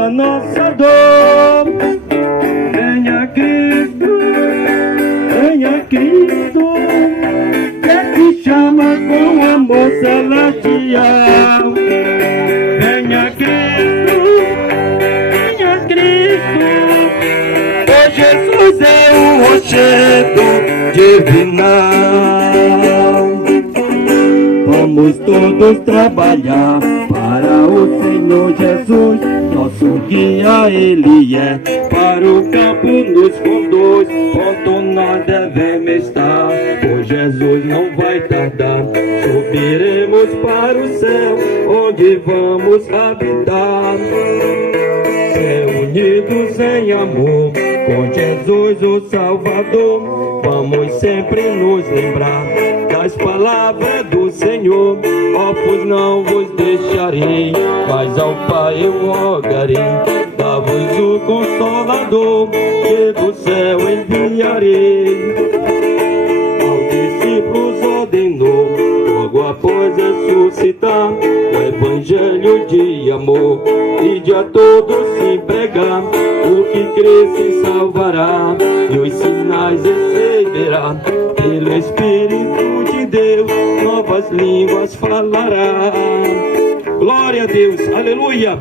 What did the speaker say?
a nossa dor. Venha Cristo, que te chama com amor celestial. Venha Cristo, pois Jesus é o rochedo divinal. Vamos todos trabalhar para o Senhor Jesus, nosso guia Ele é. Para o campo nos conduz, pronto nós devemos estar, pois Jesus não vai tardar. Subiremos para o céu, onde vamos habitar, reunidos em amor, com Jesus o Salvador. Vamos sempre nos lembrar das palavras do Senhor. Ó, pois não vos deixarei, mas ao Pai eu rogarei. Dá-vos o Consolador, que do céu enviarei. Aos discípulos ordenou, logo após ressuscitar, o Evangelho de amor, e de a todos se pregar. O que crê se salvará, e os sinais receberá. Pelo Espírito de Deus, novas línguas falará. Glória a Deus, aleluia.